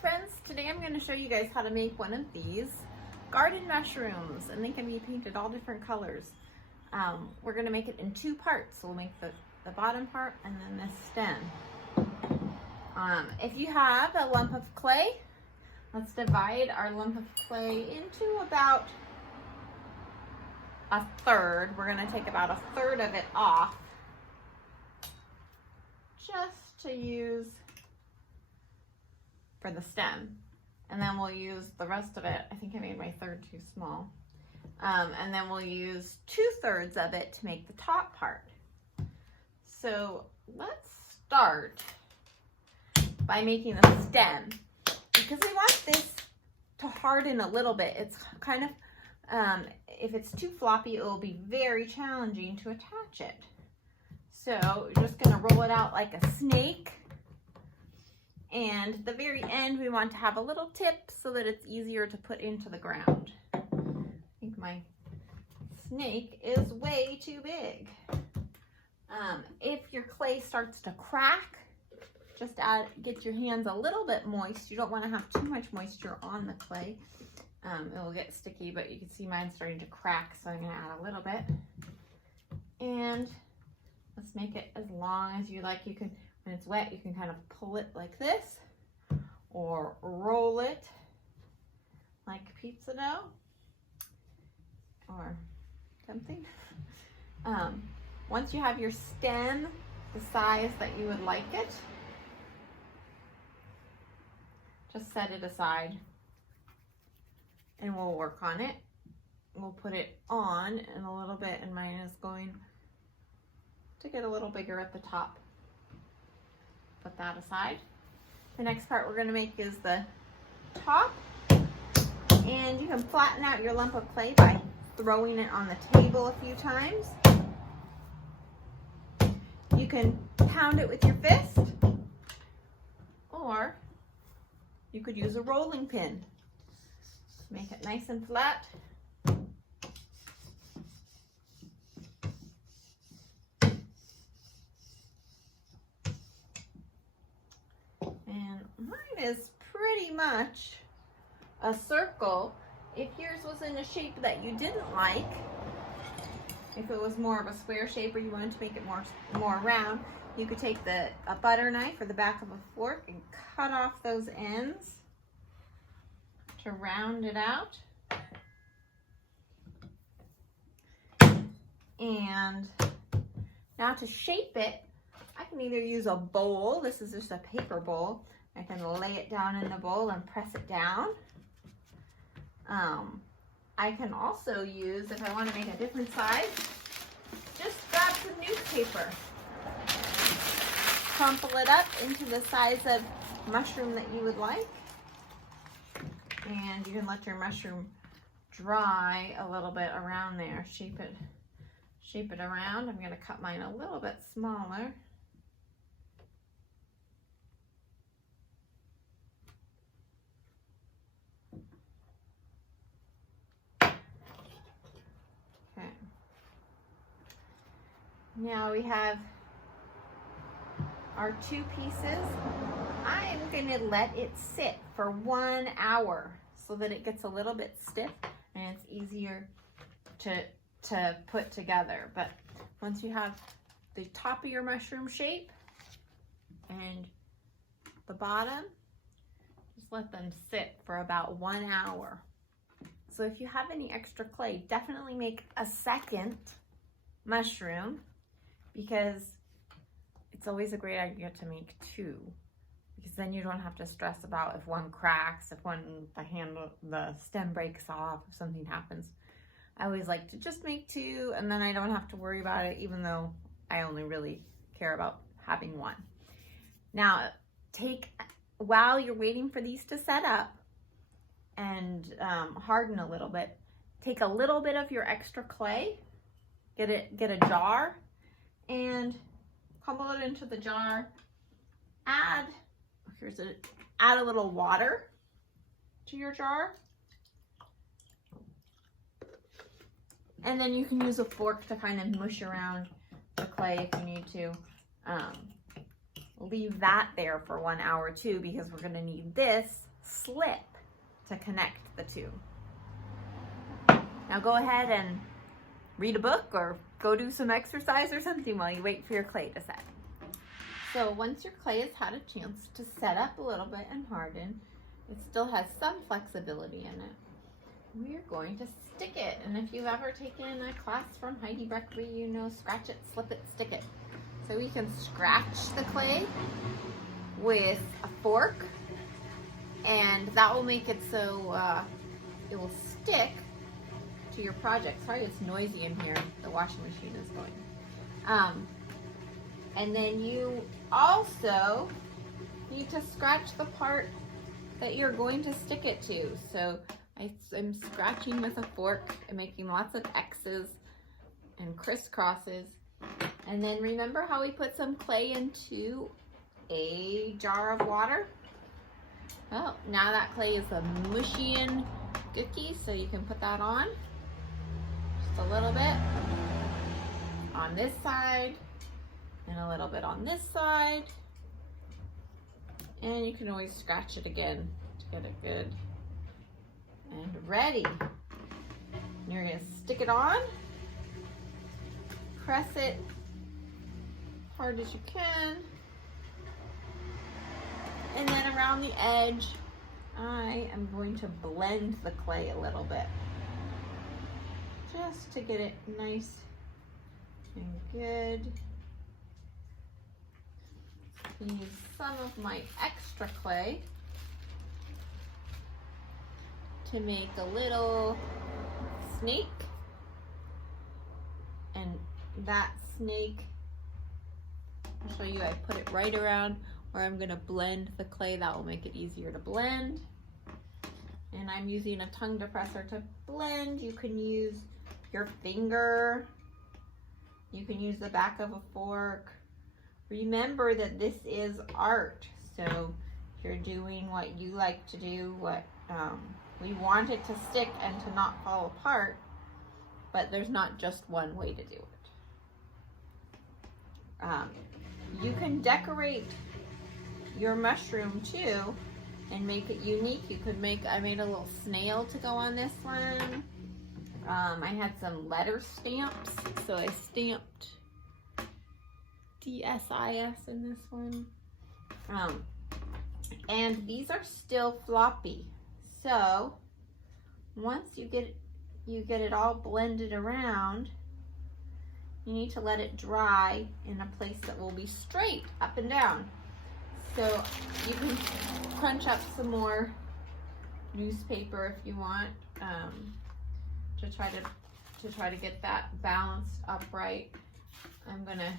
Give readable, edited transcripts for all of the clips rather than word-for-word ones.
friends, today I'm going to show you guys how to make one of these garden mushrooms, and they can be painted all different colors. We're going to make it in two parts. So we'll make the bottom part and then the stem. If you have a lump of clay, let's divide our lump of clay into about a third. We're going to take about a third of it off just to use for the stem, and then we'll use the rest of it. I think I made my third too small. And then we'll use 2/3 of it to make the top part. So let's start by making the stem, because we want this to harden a little bit. It's kind of, if it's too floppy, it will be very challenging to attach it. So we're just gonna roll it out like a snake. And at the very end, we want to have a little tip so that it's easier to put into the ground. I think my snake is way too big. If your clay starts to crack, just get your hands a little bit moist. You don't want to have too much moisture on the clay. It will get sticky, but you can see mine starting to crack, so I'm going to add a little bit. And let's make it as long as you like. You can, when it's wet, you can kind of pull it like this or roll it like pizza dough or something. Once you have your stem the size that you would like it, just set it aside and we'll work on it. We'll put it on in a little bit, and mine is going to get a little bigger at the top. Put that aside. The next part we're going to make is the top, and you can flatten out your lump of clay by throwing it on the table a few times. You can pound it with your fist, or you could use a rolling pin. Make it nice and flat. And mine is pretty much a circle. If yours was in a shape that you didn't like, if it was more of a square shape or you wanted to make it more round, you could take a butter knife or the back of a fork and cut off those ends to round it out. And now to shape it, I can either use a bowl. This is just a paper bowl. I can lay it down in the bowl and press it down. I can also use, if I want to make a different size, just grab some newspaper, crumple it up into the size of mushroom that you would like, and you can let your mushroom dry a little bit around there. Shape it around. I'm going to cut mine a little bit smaller. Now we have our two pieces. I'm going to let it sit for 1 hour so that it gets a little bit stiff and it's easier to put together. But once you have the top of your mushroom shape and the bottom, just let them sit for about 1 hour. So if you have any extra clay, definitely make a second mushroom, because it's always a great idea to make two, because then you don't have to stress about if one cracks, if the stem breaks off, if something happens. I always like to just make two, and then I don't have to worry about it, even though I only really care about having one. Now, while you're waiting for these to set up and harden a little bit, take a little bit of your extra clay, get a jar, and crumble it into the jar. Add a little water to your jar, and then you can use a fork to kind of mush around the clay if you need to. Leave that there for 1 hour too, because we're going to need this slip to connect the two. Now go ahead and read a book or go do some exercise or something while you wait for your clay to set. So once your clay has had a chance to set up a little bit and harden, it still has some flexibility in it. We're going to stick it. And if you've ever taken a class from Heidi Breckery, you know scratch it, slip it, stick it. So we can scratch the clay with a fork, and that will make it so it will stick to your project. Sorry, it's noisy in here. The washing machine is going. And then you also need to scratch the part that you're going to stick it to. So I'm scratching with a fork and making lots of X's and crisscrosses. And then remember how we put some clay into a jar of water? Oh, now that clay is a mushy and gooky, so you can put that on. Just a little bit on this side and a little bit on this side. And you can always scratch it again to get it good and ready. You're gonna stick it on, press it hard as you can, and then around the edge, I am going to blend the clay a little bit, just to get it nice and good. Use some of my extra clay to make a little snake, and that snake, I'll show you, I put it right around where I'm gonna blend the clay. That will make it easier to blend. And I'm using a tongue depressor to blend. You can use your finger, you can use the back of a fork. Remember that this is art, so you're doing what you like to do, what we want it to stick and to not fall apart, but there's not just one way to do it. You can decorate your mushroom too and make it unique. You could make, I made a little snail to go on this one. I had some letter stamps, so I stamped DSIS in this one. And these are still floppy. So once you get it all blended around, you need to let it dry in a place that will be straight up and down. So you can crunch up some more newspaper if you want, to try to get that balanced upright. I'm gonna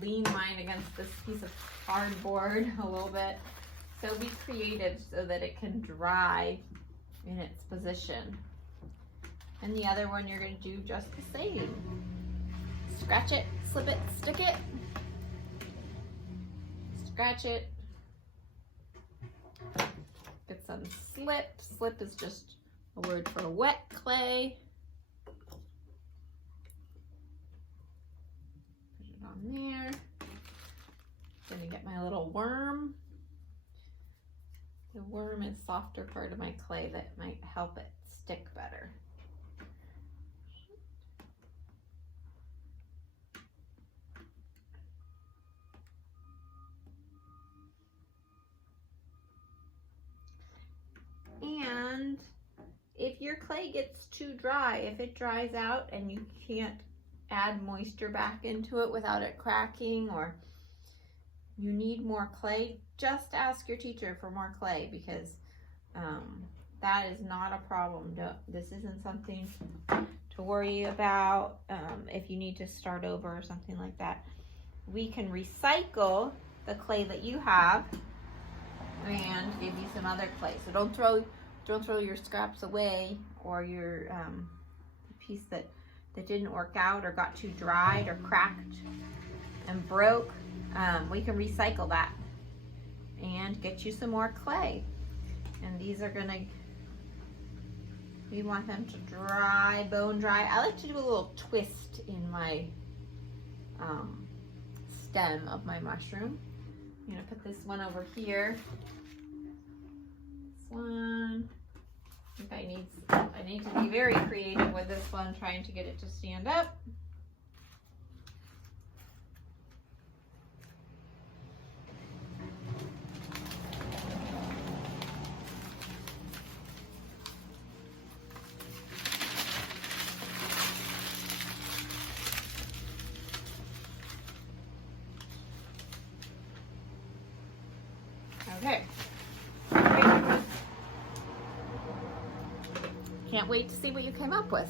lean mine against this piece of cardboard a little bit. So be creative so that it can dry in its position. And the other one you're going to do just the same. Scratch it, slip it, stick it. Scratch it. Get some slip. Slip is just a word for wet clay. Put it on there. Gonna get my little worm. The worm is softer part of my clay that might help it stick better. And if your clay gets too dry, if it dries out and you can't add moisture back into it without it cracking, or you need more clay, just ask your teacher for more clay, because that is not a problem. This isn't something to worry about if you need to start over or something like that. We can recycle the clay that you have and give you some other clay. So don't throw your scraps away, or your piece that didn't work out or got too dried or cracked and broke. We can recycle that and get you some more clay. And these are gonna, we want them to dry, bone dry. I like to do a little twist in my stem of my mushroom. I'm gonna put this one over here one. I think I need to be very creative with this one, trying to get it to stand up. Okay. Can't wait to see what you came up with.